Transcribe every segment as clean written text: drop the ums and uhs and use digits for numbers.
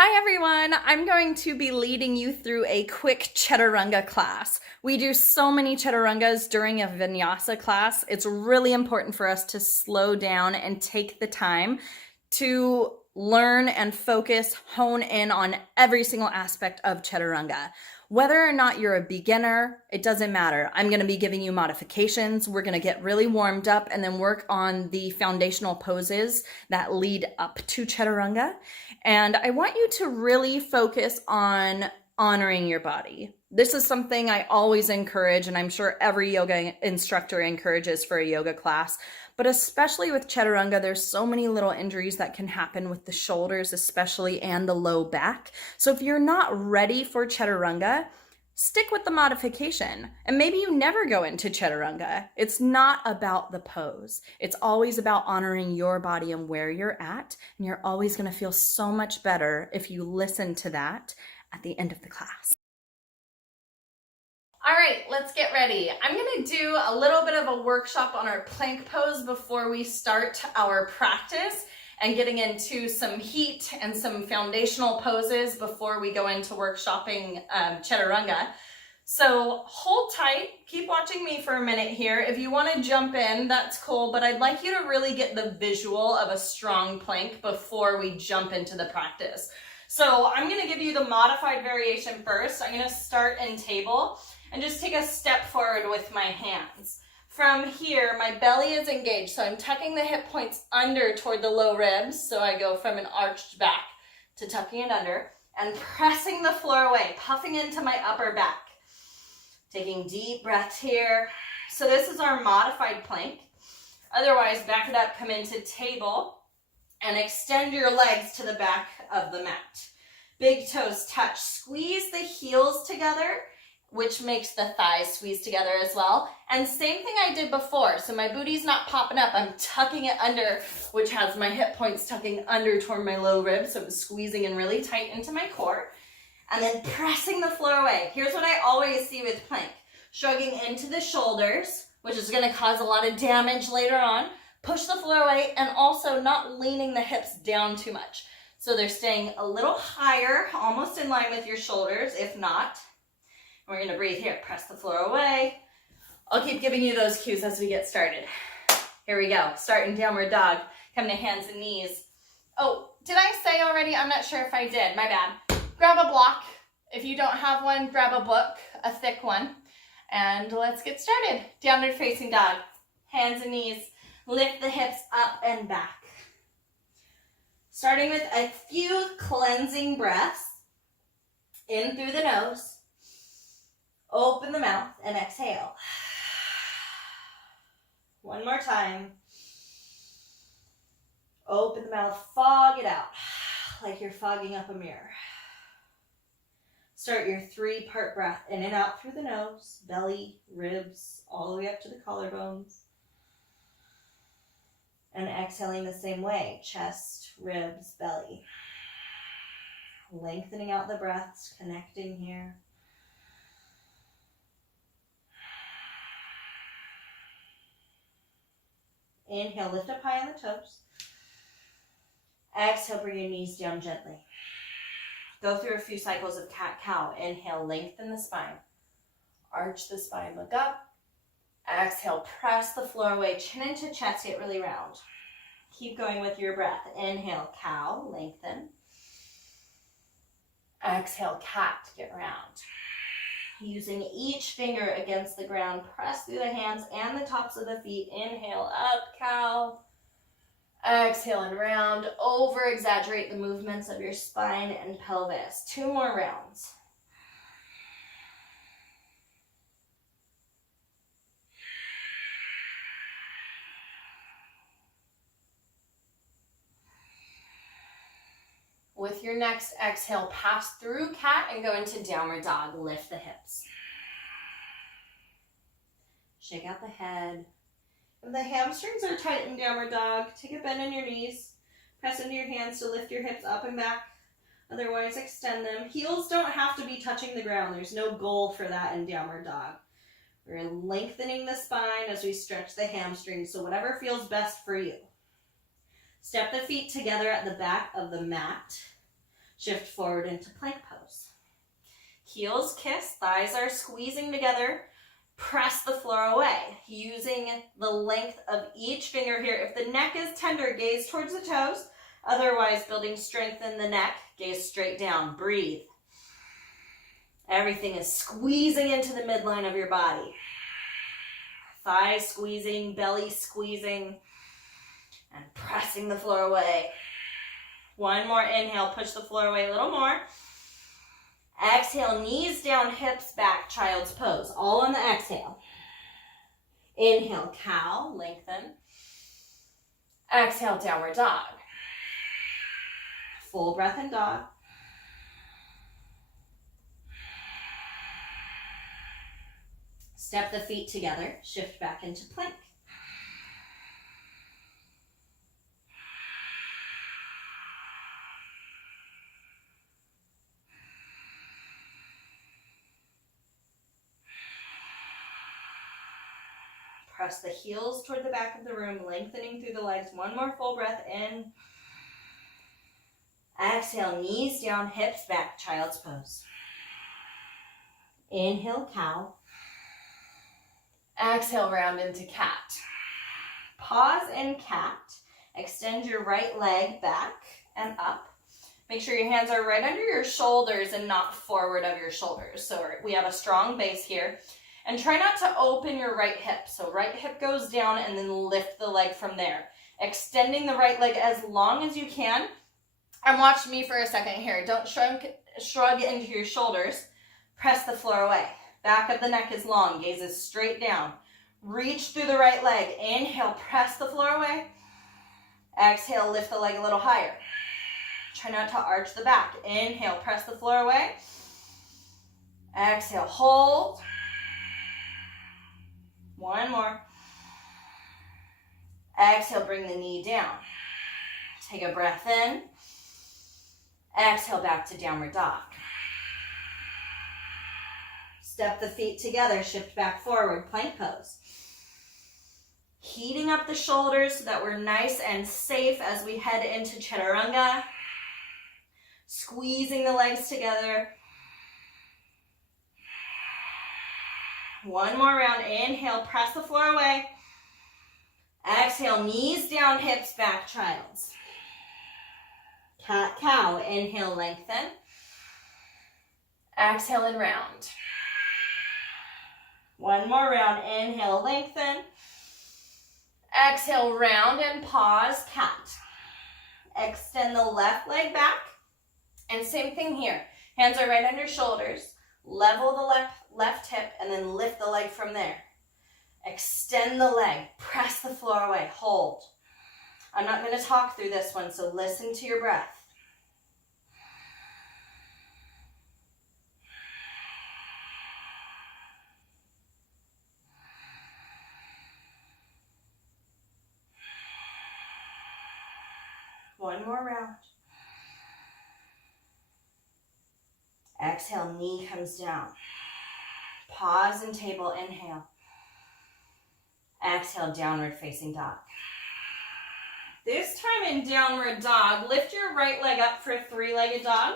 Hi everyone, I'm going to be leading you through a quick Chaturanga class. We do so many Chaturangas during a vinyasa class. It's really important for us to slow down and take the time to learn and focus, hone in on every single aspect of Chaturanga. Whether or not you're a beginner, it doesn't matter. I'm going to be giving you modifications. We're going to get really warmed up and then work on the foundational poses that lead up to Chaturanga. And I want you to really focus on honoring your body. This is something I always encourage, and I'm sure every yoga instructor encourages for a yoga class. But especially with Chaturanga, there's so many little injuries that can happen with the shoulders, especially, and the low back. So if you're not ready for Chaturanga, stick with the modification. And maybe you never go into Chaturanga. It's not about the pose. It's always about honoring your body and where you're at. And you're always going to feel so much better if you listen to that at the end of the class. All right, let's get ready. I'm going to do a little bit of a workshop on our plank pose before we start our practice and getting into some heat and some foundational poses before we go into workshopping Chaturanga. So hold tight, keep watching me for a minute here. If you want to jump in, that's cool, but I'd like you to really get the visual of a strong plank before we jump into the practice. So I'm going to give you the modified variation first. I'm going to start in table and just take a step forward with my hands. From here, my belly is engaged, so I'm tucking the hip points under toward the low ribs, so I go from an arched back to tucking it under, and pressing the floor away, puffing into my upper back. Taking deep breaths here. So this is our modified plank. Otherwise, back it up, come into table, and extend your legs to the back of the mat. Big toes touch, squeeze the heels together, which makes the thighs squeeze together as well. And same thing I did before. So my booty's not popping up. I'm tucking it under, which has my hip points tucking under toward my low ribs. So I'm squeezing in really tight into my core. And then pressing the floor away. Here's what I always see with plank. Shrugging into the shoulders, which is going to cause a lot of damage later on. Push the floor away and also not leaning the hips down too much. So they're staying a little higher, almost in line with your shoulders, if not. We're going to breathe here. Press the floor away. I'll keep giving you those cues as we get started. Here we go. Start in downward dog. Come to hands and knees. Oh, did I say already? I'm not sure if I did. My bad. Grab a block. If you don't have one, grab a book, a thick one. And let's get started. Downward facing dog. Hands and knees. Lift the hips up and back. Starting with a few cleansing breaths. In through the nose. Open the mouth and exhale. One more time. Open the mouth, fog it out, like you're fogging up a mirror. Start your 3-part breath in and out through the nose, belly, ribs, all the way up to the collarbones. And exhaling the same way, chest, ribs, belly. Lengthening out the breaths, connecting here. Inhale, lift up high on the toes. Exhale, bring your knees down gently. Go through a few cycles of cat-cow. Inhale, lengthen the spine. Arch the spine, look up. Exhale, press the floor away. Chin into chest, get really round. Keep going with your breath. Inhale, cow, lengthen. Exhale, cat, get round. Using each finger against the ground, press through the hands and the tops of the feet. Inhale, up, cow. Exhale and round. Over exaggerate the movements of your spine and pelvis. 2 more rounds. With your next exhale, pass through cat and go into downward dog. Lift the hips. Shake out the head. If the hamstrings are tight in downward dog, take a bend in your knees. Press into your hands to lift your hips up and back. Otherwise, extend them. Heels don't have to be touching the ground. There's no goal for that in downward dog. We're lengthening the spine as we stretch the hamstrings, so whatever feels best for you. Step the feet together at the back of the mat. Shift forward into plank pose. Heels kiss, thighs are squeezing together. Press the floor away, using the length of each finger here. If the neck is tender, gaze towards the toes. Otherwise, building strength in the neck, gaze straight down. Breathe. Everything is squeezing into the midline of your body. Thighs squeezing, belly squeezing, and pressing the floor away. One more inhale, push the floor away a little more. Exhale, knees down, hips back, child's pose. All on the exhale. Inhale, cow, lengthen. Exhale, downward dog. Full breath in dog. Step the feet together, shift back into plank. Press the heels toward the back of the room, lengthening through the legs. One more full breath in. Exhale, knees down, hips back, child's pose. Inhale, cow. Exhale, round into cat. Pause in cat. Extend your right leg back and up. Make sure your hands are right under your shoulders and not forward of your shoulders. So we have a strong base here. And try not to open your right hip. So right hip goes down and then lift the leg from there. Extending the right leg as long as you can. And watch me for a second here. Don't shrug into your shoulders. Press the floor away. Back of the neck is long. Gaze is straight down. Reach through the right leg. Inhale, press the floor away. Exhale, lift the leg a little higher. Try not to arch the back. Inhale, press the floor away. Exhale, hold. One more. Exhale, bring the knee down. Take a breath in. Exhale, back to downward dog. Step the feet together, shift back forward, plank pose. Heating up the shoulders so that we're nice and safe as we head into Chaturunga. Squeezing the legs together. One more round. Inhale, press the floor away. Exhale, knees down, hips back, child's. Cat, cow. Inhale, lengthen. Exhale and round. One more round. Inhale, lengthen. Exhale, round and pause, cat. Extend the left leg back. And same thing here. Hands are right under shoulders. Level the left hip and then lift the leg from there. Extend the leg. Press the floor away. Hold. I'm not going to talk through this one, so listen to your breath. One more round. Exhale, knee comes down. Pause and table, inhale. Exhale, downward facing dog. This time in downward dog, lift your right leg up for a three-legged dog.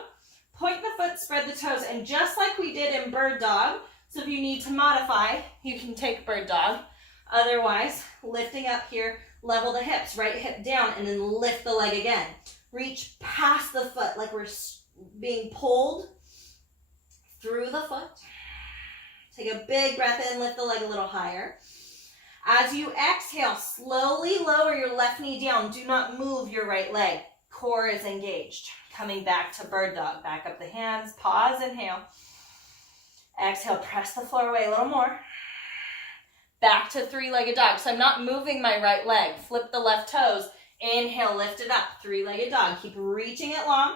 Point the foot, spread the toes, and just like we did in bird dog, so if you need to modify, you can take bird dog. Otherwise, lifting up here, level the hips, right hip down, and then lift the leg again. Reach past the foot like we're being pulled through the foot. Take a big breath in, lift the leg a little higher. As you exhale, slowly lower your left knee down. Do not move your right leg. Core is engaged. Coming back to bird dog. Back up the hands, pause, inhale. Exhale, press the floor away a little more. Back to three-legged dog. So I'm not moving my right leg. Flip the left toes. Inhale, lift it up. Three-legged dog. Keep reaching it long.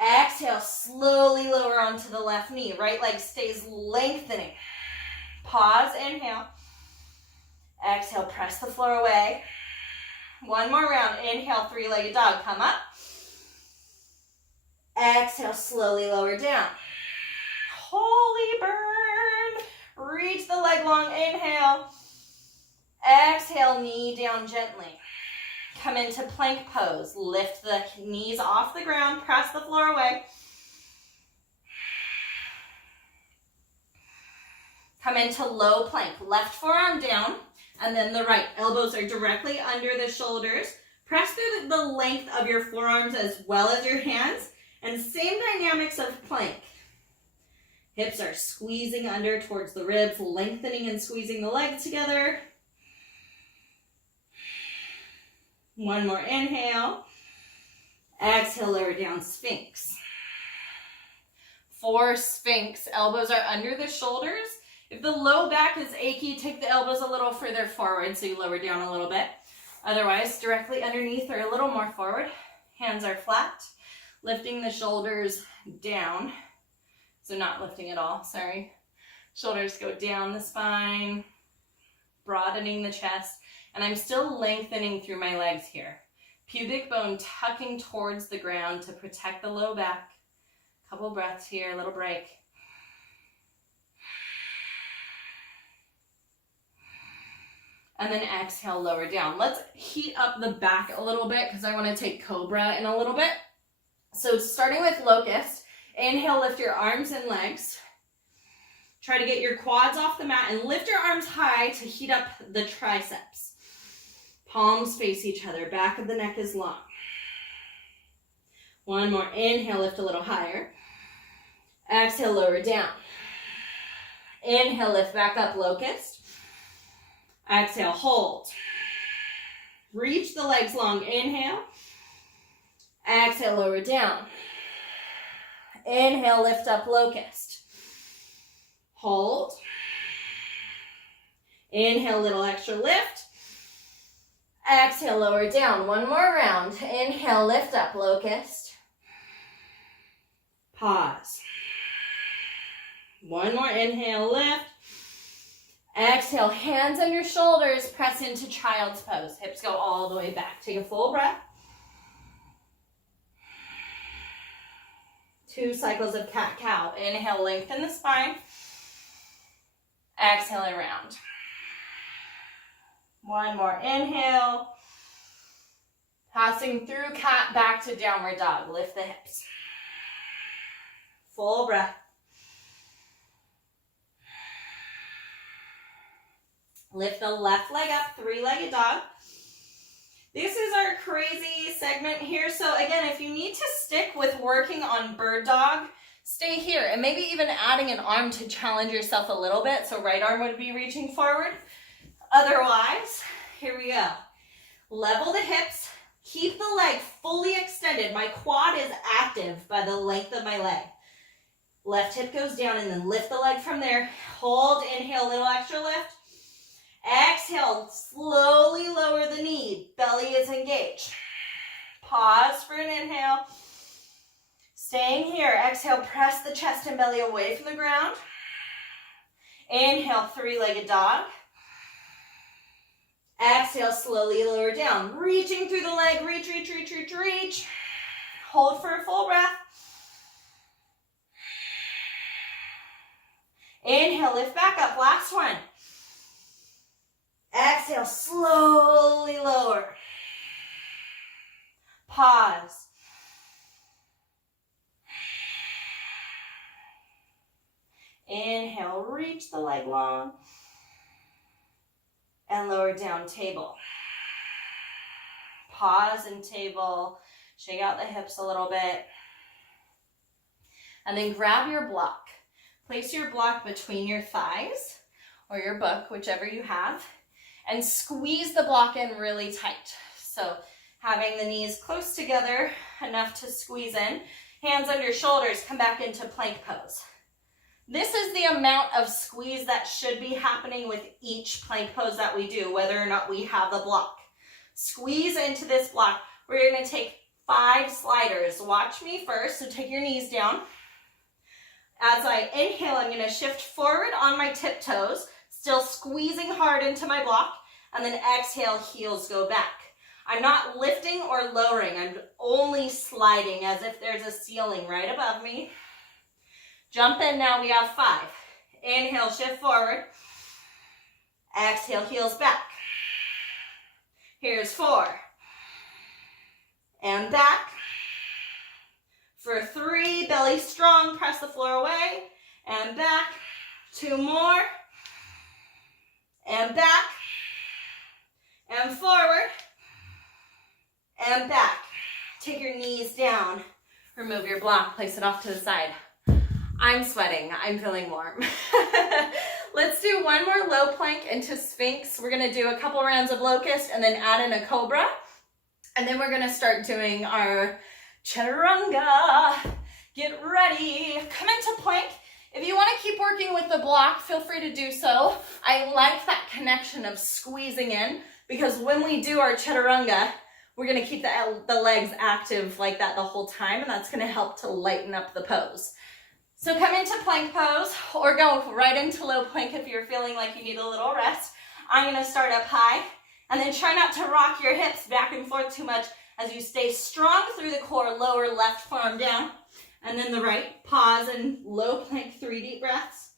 Exhale, slowly lower onto the left knee. Right leg stays lengthening. Pause, inhale. Exhale, press the floor away. One more round. Inhale, three-legged dog. Come up. Exhale, slowly lower down. Holy burn. Reach the leg long. Inhale. Exhale, knee down gently. come into plank pose. Lift the knees off the ground, press the floor away. Come into low plank, left forearm down, and then the right. Elbows are directly under the shoulders. Press through the length of your forearms as well as your hands, and same dynamics of plank. Hips are squeezing under towards the ribs, lengthening and squeezing the legs together. One more inhale. Exhale, lower down, Sphinx. For Sphinx, elbows are under the shoulders. If the low back is achy, take the elbows a little further forward so you lower down a little bit. Otherwise, directly underneath or a little more forward. Hands are flat, lifting the shoulders down. So not lifting at all, sorry. Shoulders go down the spine, broadening the chest, and I'm still lengthening through my legs here. Pubic bone tucking towards the ground to protect the low back. Couple breaths here, a little break. And then exhale, lower down. Let's heat up the back a little bit because I want to take Cobra in a little bit. So starting with Locust, inhale, lift your arms and legs. Try to get your quads off the mat and lift your arms high to heat up the triceps. Palms face each other, back of the neck is long. One more, inhale, lift a little higher. Exhale, lower down. Inhale, lift back up, Locust. Exhale, hold. Reach the legs long, inhale. Exhale, lower down. Inhale, lift up, Locust. Hold. Inhale, little extra lift. Exhale, lower down. One more round. Inhale, lift up, Locust. Pause. One more inhale, lift. Exhale, hands under shoulders, press into child's pose. Hips go all the way back. Take a full breath. 2 cycles of cat-cow. Inhale, lengthen the spine. Exhale, around. One more inhale. Passing through cat, back to downward dog. Lift the hips. Full breath. Lift the left leg up, 3-legged dog. This is our crazy segment here. So again, if you need to stick with working on bird dog, stay here. And maybe even adding an arm to challenge yourself a little bit. So right arm would be reaching forward. Otherwise, here we go. Level the hips. Keep the leg fully extended. My quad is active by the length of my leg. Left hip goes down and then lift the leg from there. Hold, inhale, little extra lift. Exhale, slowly lower the knee. Belly is engaged. Pause for an inhale. Staying here. Exhale, press the chest and belly away from the ground. Inhale, 3-legged dog. Exhale, slowly lower down. Reaching through the leg. Reach, reach, reach, reach, reach. Hold for a full breath. Inhale, lift back up. Last one. Exhale, slowly lower. Pause. Inhale, reach the leg long. And lower down, table. Pause and table. Shake out the hips a little bit. And then grab your block. Place your block between your thighs or your book, whichever you have. And squeeze the block in really tight. So having the knees close together, enough to squeeze in. Hands under shoulders, come back into plank pose. This is the amount of squeeze that should be happening with each plank pose that we do, whether or not we have the block. Squeeze into this block. We're going to take 5 sliders. Watch me first, so take your knees down. As I inhale, I'm going to shift forward on my tiptoes, still squeezing hard into my block, and then exhale, heels go back. I'm not lifting or lowering, I'm only sliding as if there's a ceiling right above me. Jump in now, we have 5. Inhale, shift forward. Exhale, heels back. Here's 4. and back. For 3, belly strong, press the floor away, and back. 2 more, and back, and forward, and back. Take your knees down, remove your block, place it off to the side. I'm sweating, I'm feeling warm. Let's do one more low plank into Sphinx. We're gonna do a couple rounds of locust and then add in a cobra. And then we're gonna start doing our Chaturunga. Get ready, come into plank. If you wanna keep working with the block, feel free to do so. I like that connection of squeezing in because when we do our Chaturunga, we're gonna keep the legs active like that the whole time, and that's gonna help to lighten up the pose. So come into plank pose or go right into low plank if you're feeling like you need a little rest. I'm gonna start up high and then try not to rock your hips back and forth too much as you stay strong through the core, lower left forearm down, and then the right. Pause and low plank, 3 deep breaths.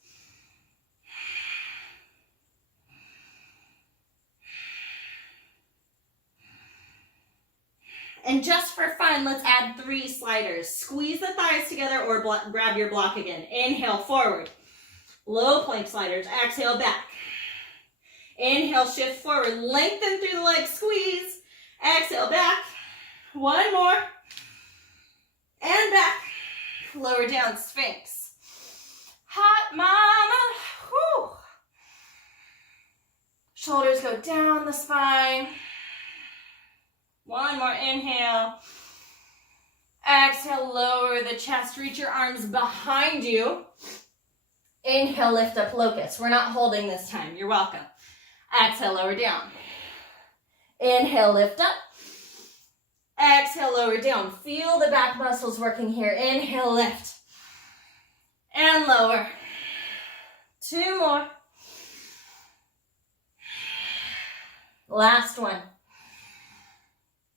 And just for fun, let's add 3 sliders. Squeeze the thighs together or grab your block again. Inhale, forward. Low plank sliders. Exhale, back. Inhale, shift forward. Lengthen through the legs, squeeze. Exhale, back. 1 more. And back. Lower down, Sphinx. Hot mama. Whew. Shoulders go down the spine. 1 more inhale. Exhale, lower the chest. Reach your arms behind you. Inhale, lift up locust. We're not holding this time. You're welcome. Exhale, lower down. Inhale, lift up. Exhale, lower down. Feel the back muscles working here. Inhale, lift. And lower. 2 more. Last one.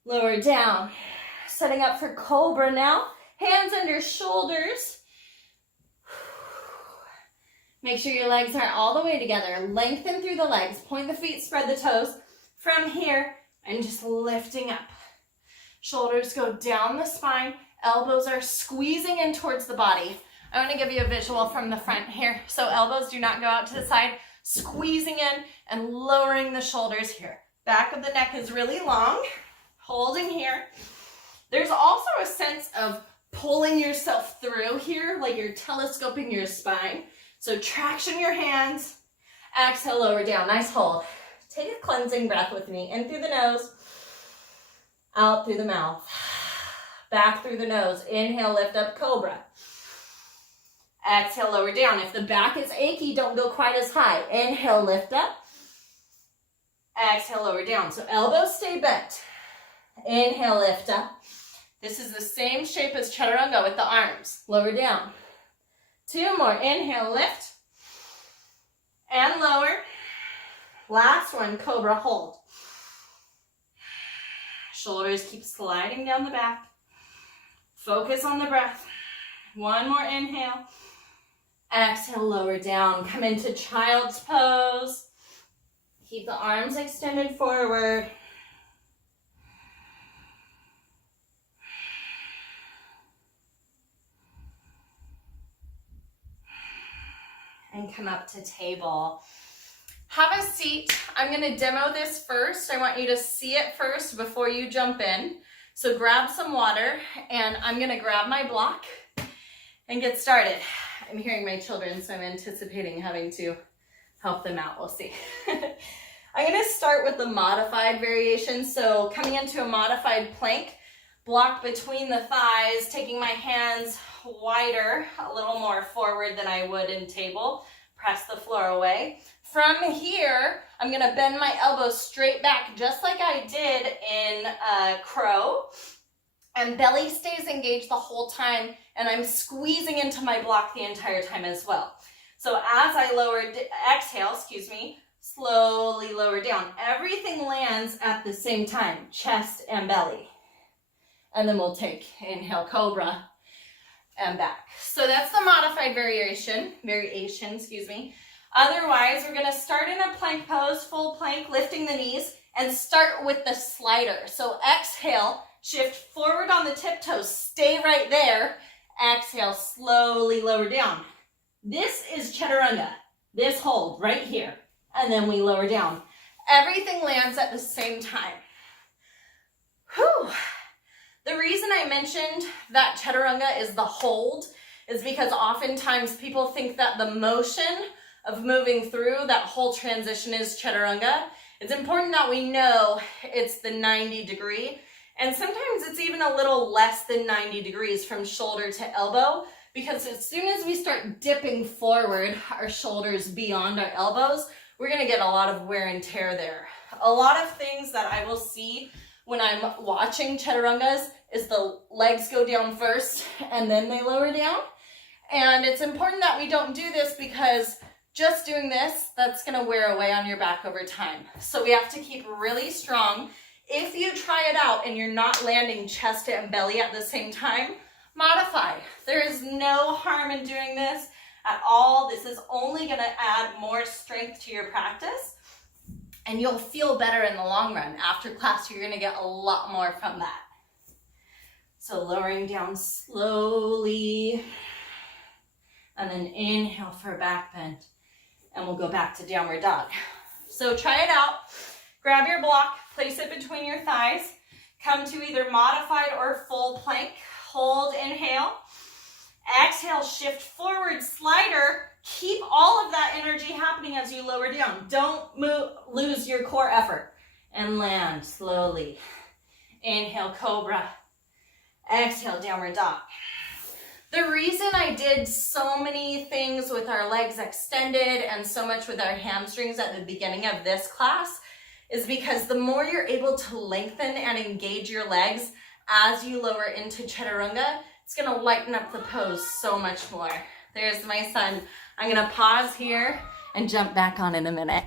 Lower down. Setting up for cobra now. Hands under shoulders. Make sure your legs aren't all the way together. Lengthen through the legs. Point the feet, spread the toes. From here, and just lifting up. Shoulders go down the spine. Elbows are squeezing in towards the body. I want to give you a visual from the front here. So elbows do not go out to the side. Squeezing in and lowering the shoulders here. Back of the neck is really long. Holding here. There's also a sense of pulling yourself through here, like you're telescoping your spine. So traction your hands. Exhale, lower down. Nice hold. Take a cleansing breath with me. In through the nose. Out through the mouth. Back through the nose. Inhale, lift up, cobra. Exhale, lower down. If the back is achy, don't go quite as high. Inhale, lift up. Exhale, lower down. So elbows stay bent. Inhale, lift up. This is the same shape as Chaturanga with the arms. Lower down. 2 more. Inhale, lift. And lower. Last one, cobra, hold. Shoulders keep sliding down the back. Focus on the breath. 1 more inhale. Exhale, lower down. Come into child's pose. Keep the arms extended forward. And come up to table. Have a seat. I'm going to demo this first. I want you to see it first before you jump in. So grab some water, and I'm going to grab my block and get started. I'm hearing my children, so I'm anticipating having to help them out. We'll see. I'm going to start with the modified variation. So coming into a modified plank, block between the thighs, taking my hands wider, a little more forward than I would in table. Press the floor away. From here, I'm going to bend my elbows straight back just like I did in crow. And belly stays engaged the whole time, and I'm squeezing into my block the entire time as well. So as I exhale, slowly lower down. Everything lands at the same time, chest and belly. And then we'll take inhale, cobra, and back. So that's the modified variation. Otherwise, we're gonna start in a plank pose, full plank, lifting the knees, and start with the slider. So exhale, Shift forward on the tiptoes, stay right there. Exhale, slowly lower down. This is Chaturanga. This hold right here. And then we lower down. Everything lands at the same time. Whew. The reason I mentioned that Chaturanga is the hold is because oftentimes people think that the motion of moving through that whole transition is Chaturanga. It's important that we know it's the 90 degree, and sometimes it's even a little less than 90 degrees from shoulder to elbow, because as soon as we start dipping forward our shoulders beyond our elbows, we're gonna get a lot of wear and tear there. A lot of things that I will see when I'm watching Chaturangas is the legs go down first and then they lower down. And it's important that we don't do this because just doing this, that's gonna wear away on your back over time. So we have to keep really strong. If you try it out and you're not landing chest and belly at the same time, modify. There is no harm in doing this at all. This is only gonna add more strength to your practice, and you'll feel better in the long run. After class, you're gonna get a lot more from that. So lowering down slowly, and then inhale for a back bend, and we'll go back to downward dog. So try it out. Grab your block, place it between your thighs, come to either modified or full plank. Hold, inhale. Exhale, shift forward, slider. Keep all of that energy happening as you lower down. Don't lose your core effort. And land slowly. Inhale, cobra. Exhale, downward dog. The reason I did so many things with our legs extended and so much with our hamstrings at the beginning of this class is because the more you're able to lengthen and engage your legs as you lower into Chaturanga, it's gonna lighten up the pose so much more. There's my son. I'm gonna pause here and jump back on in a minute.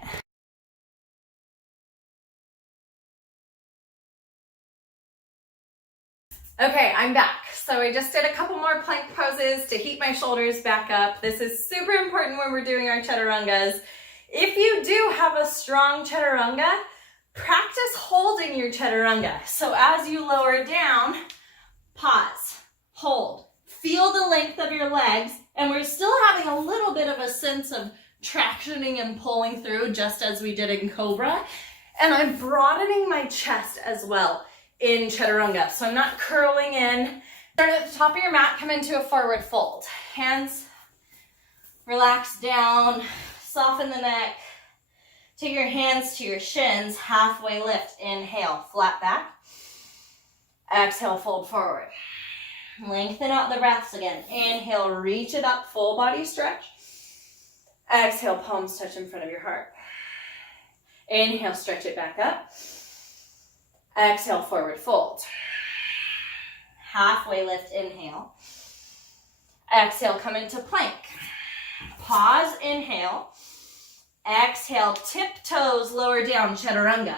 Okay, I'm back. So I just did a couple more plank poses to heat my shoulders back up. This is super important when we're doing our Chaturangas. If you do have a strong Chaturanga, practice holding your Chaturanga. So as you lower down, pause, hold, feel the length of your legs, and we're still having a little bit of a sense of tractioning and pulling through just as we did in Cobra. And I'm broadening my chest as well in Chaturanga. So I'm not curling in. Start at the top of your mat, come into a forward fold. Hands relax down, soften the neck. Take your hands to your shins, halfway lift, inhale, flat back. Exhale, fold forward. Lengthen out the breaths again. Inhale, reach it up, full body stretch. Exhale, palms touch in front of your heart. Inhale, stretch it back up. Exhale, forward fold. Halfway lift, inhale. Exhale, come into plank. Pause, inhale. Exhale, tiptoes, lower down, Chaturanga.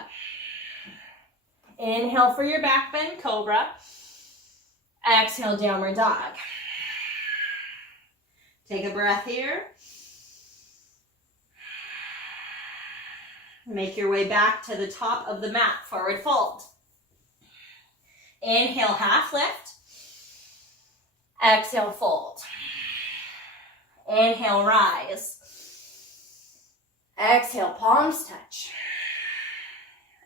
Inhale for your back bend, cobra. Exhale, downward dog. Take a breath here. Make your way back to the top of the mat, forward fold. Inhale, half lift. Exhale, fold. Inhale, rise. Exhale, palms touch.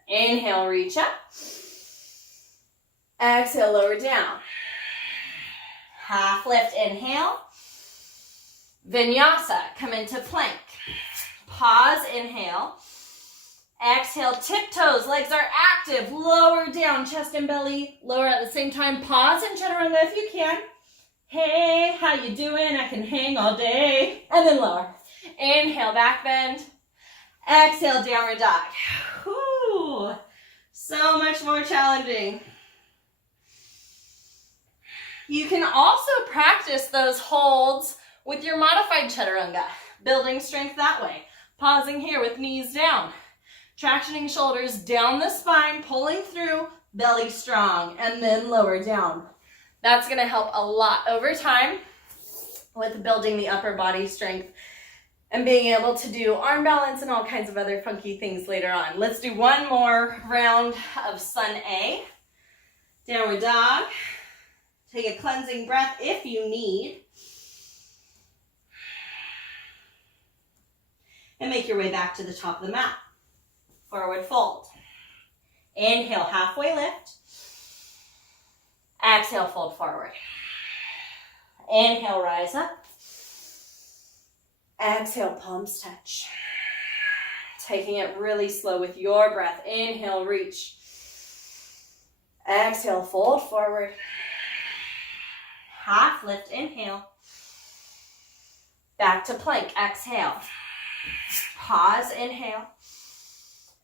Inhale, reach up. Exhale, lower down. Half lift, inhale. Vinyasa, come into plank. Pause, inhale. Exhale, tiptoes, legs are active. Lower down, chest and belly, lower at the same time. Pause in Chaturanga if you can. Hey, how you doing? I can hang all day. And then lower. Inhale, back bend. Exhale, downward dog. Whew. So much more challenging. You can also practice those holds with your modified Chaturanga, building strength that way. Pausing here with knees down. Tractioning shoulders down the spine, pulling through, belly strong, and then lower down. That's gonna help a lot over time with building the upper body strength and being able to do arm balance and all kinds of other funky things later on. Let's do one more round of Sun A. Downward dog. Take a cleansing breath if you need. And make your way back to the top of the mat. Forward fold. Inhale, halfway lift. Exhale, fold forward. Inhale, rise up. Exhale, palms touch. Taking it really slow with your breath. Inhale, reach. Exhale, fold forward. Half lift, inhale. Back to plank, exhale. Pause, inhale.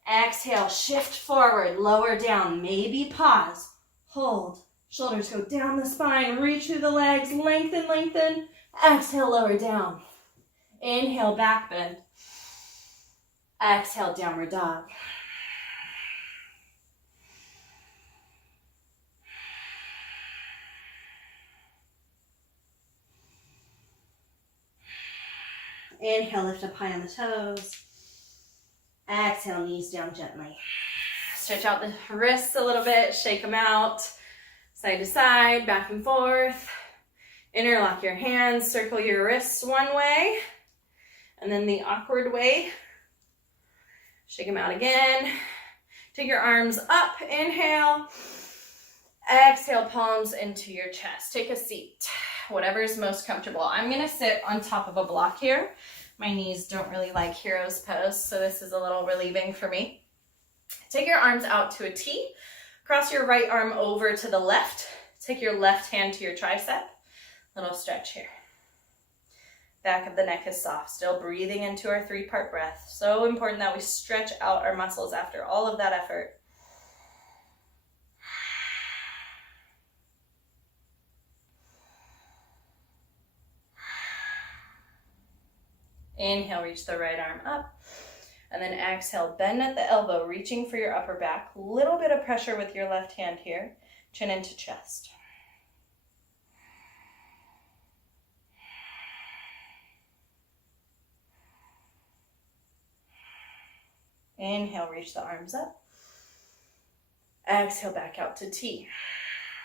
Exhale, shift forward, lower down, maybe pause. Hold, shoulders go down the spine, reach through the legs, lengthen, lengthen. Exhale, lower down. Inhale, back bend. Exhale, downward dog. Inhale, lift up high on the toes. Exhale, knees down gently. Stretch out the wrists a little bit, shake them out. Side to side, back and forth. Interlock your hands, circle your wrists one way. And then the awkward way. Shake them out again. Take your arms up, inhale. Exhale, palms into your chest. Take a seat, whatever is most comfortable. I'm gonna sit on top of a block here. My knees don't really like hero's pose, so this is a little relieving for me. Take your arms out to a T. Cross your right arm over to the left. Take your left hand to your tricep. Little stretch here. Back of the neck is soft. Still breathing into our 3-part breath. So important that we stretch out our muscles after all of that effort. Inhale, reach the right arm up. And then exhale, bend at the elbow, reaching for your upper back. Little bit of pressure with your left hand here. Chin into chest. Inhale, reach the arms up. Exhale, back out to T.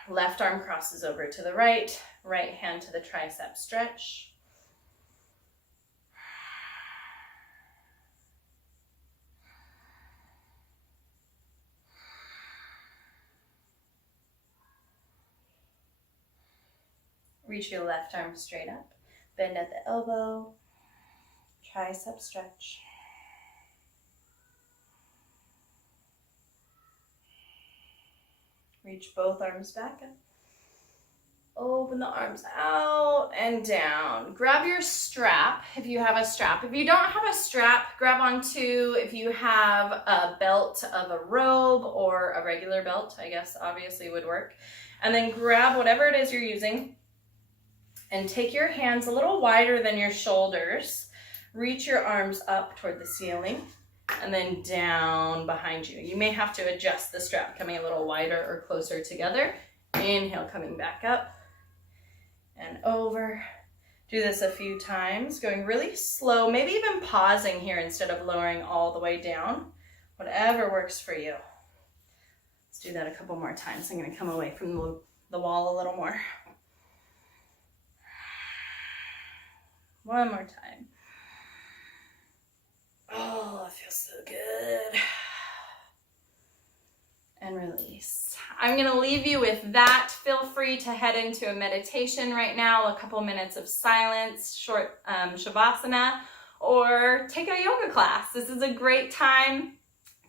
Left arm crosses over to the right. Right hand to the tricep, stretch. Reach your left arm straight up. Bend at the elbow. Tricep stretch. Reach both arms back up. Open the arms out and down. Grab your strap if you have a strap. If you don't have a strap, grab onto, if you have a belt of a robe or a regular belt, I guess obviously would work. And then grab whatever it is you're using and take your hands a little wider than your shoulders. Reach your arms up toward the ceiling and then down behind you. You may have to adjust the strap, coming a little wider or closer together. Inhale, coming back up and over. Do this a few times, going really slow, maybe even pausing here instead of lowering all the way down. Whatever works for you. Let's do that a couple more times. I'm gonna come away from the wall a little more. One more time. Oh, it feels so good. And release. I'm going to leave you with that. Feel free to head into a meditation right now, a couple minutes of silence, short shavasana, or take a yoga class. This is a great time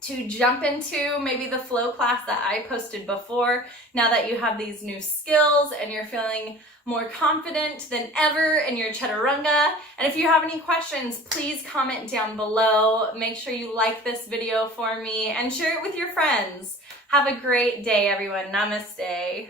to jump into maybe the flow class that I posted before. Now that you have these new skills and you're feeling more confident than ever in your chaturanga. And if you have any questions, please comment down below. Make sure you like this video for me and share it with your friends. Have a great day, everyone. Namaste.